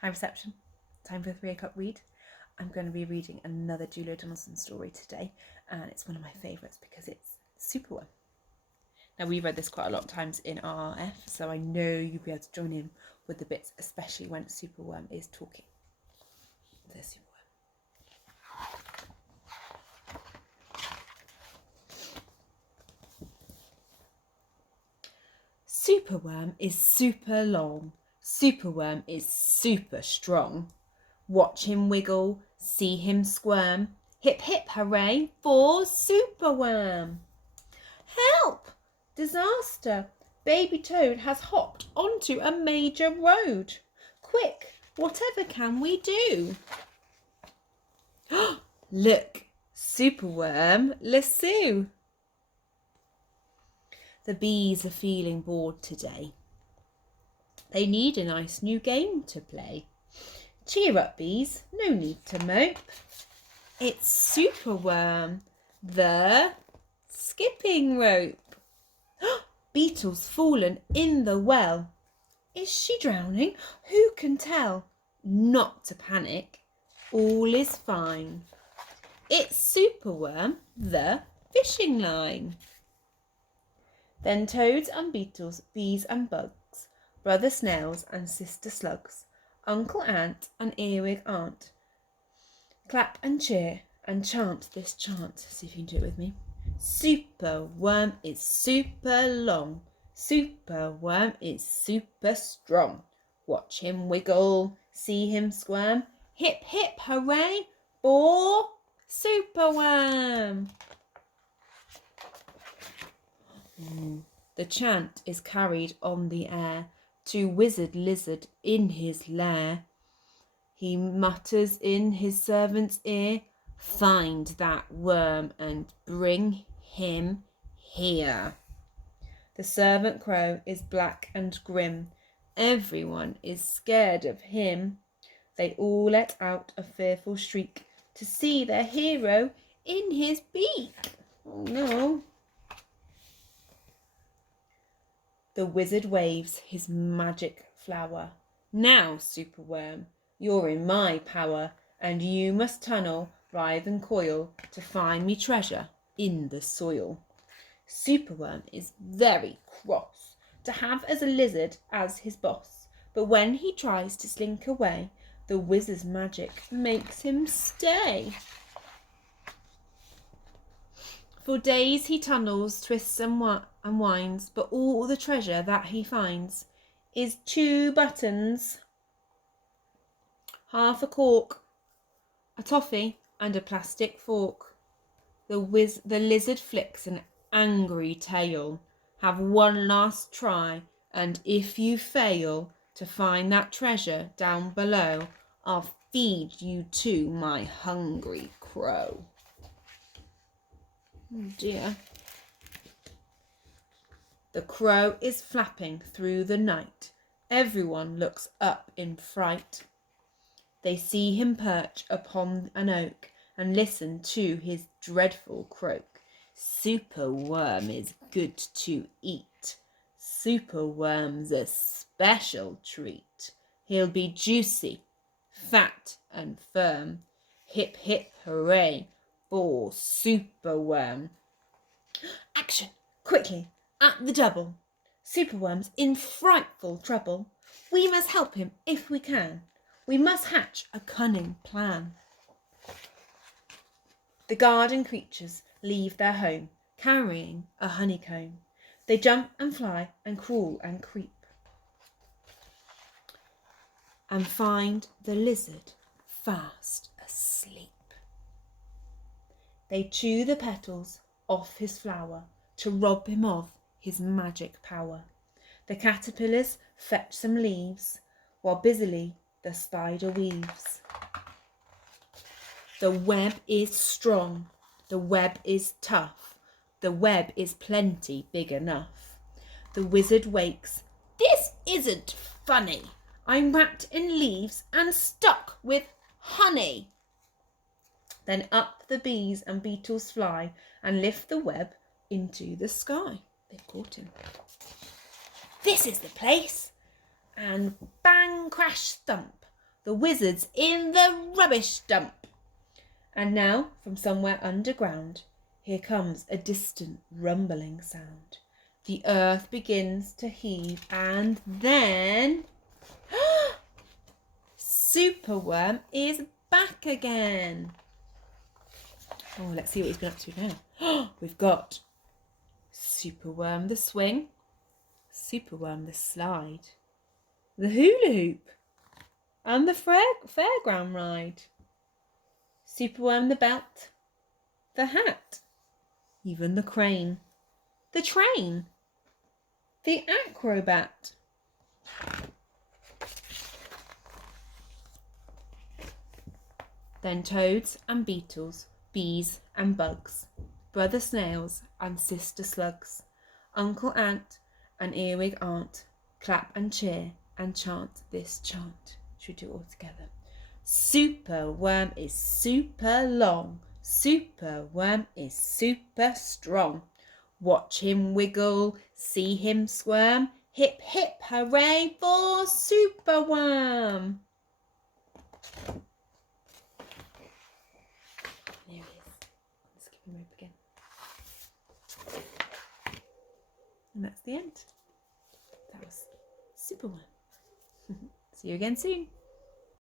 Hi reception, time for a 3 o'clock read. I'm going to be reading another Julia Donaldson story today, and it's one of my favourites because it's Superworm. Now, we've read this quite a lot of times in RRF, so I know you'll be able to join in with the bits, especially when Superworm is talking. There's Superworm. Superworm is super long. Superworm is super strong. Watch him wiggle, see him squirm. Hip hip hooray for Superworm. Help! Disaster! Baby Toad has hopped onto a major road. Quick, whatever can we do? Look, Superworm lasso. The bees are feeling bored today. They need a nice new game to play. Cheer up, bees, no need to mope. It's Superworm, the skipping rope. Beetle's fallen in the well. Is she drowning? Who can tell? Not to panic, all is fine. It's Superworm, the fishing line. Then toads and beetles, bees and bugs, brother snails and sister slugs, uncle ant and earwig aunt, clap and cheer and chant this chant. See if you can do it with me. Superworm is super long. Superworm is super strong. Watch him wiggle, see him squirm. Hip hip hooray for Superworm. The chant is carried on the air to Wizard Lizard in his lair. He mutters in his servant's ear, find that worm and bring him here. The servant crow is black and grim. Everyone is scared of him. They all let out a fearful shriek to see their hero in his beak. Oh no. The wizard waves his magic flower. Now, Superworm, you're in my power, and you must tunnel, writhe and coil to find me treasure in the soil. Superworm is very cross to have as a lizard as his boss, but when he tries to slink away, the wizard's magic makes him stay. For days he tunnels, twists and winds, but all the treasure that he finds is 2 buttons, half a cork, a toffee and a plastic fork. The lizard flicks an angry tail. Have one last try, and if you fail to find that treasure down below, I'll feed you to my hungry crow. Oh dear. The crow is flapping through the night. Everyone looks up in fright. They see him perch upon an oak and listen to his dreadful croak. Superworm is good to eat. Superworm's a special treat. He'll be juicy, fat and firm. Hip hip hooray for Superworm. Action! Quickly! At the double! Superworm's in frightful trouble. We must help him if we can. We must hatch a cunning plan. The garden creatures leave their home, carrying a honeycomb. They jump and fly and crawl and creep, and find the lizard fast asleep. They chew the petals off his flower to rob him of his magic power. The caterpillars fetch some leaves, while busily the spider weaves. The web is strong, the web is tough, the web is plenty big enough. The wizard wakes. This isn't funny. I'm wrapped in leaves and stuck with honey. Then up the bees and beetles fly and lift the web into the sky. They've caught him. This is the place. And bang, crash, thump. The wizard's in the rubbish dump. And now, from somewhere underground, here comes a distant rumbling sound. The earth begins to heave, and then Superworm is back again. Oh, let's see what he's been up to now. We've got Superworm the swing, Superworm the slide, the hula hoop, and the fairground ride. Superworm the belt, the hat, even the crane, the train, the acrobat. Then toads and beetles, bees and bugs, brother snails and sister slugs, uncle ant and earwig aunt, clap and cheer and chant this chant. Should we do it all together? Superworm is super long, Superworm is super strong. Watch him wiggle, see him squirm, hip hip hooray for Superworm. There he is. Let's give him rope again. And that's the end. That was Superworm. See you again soon.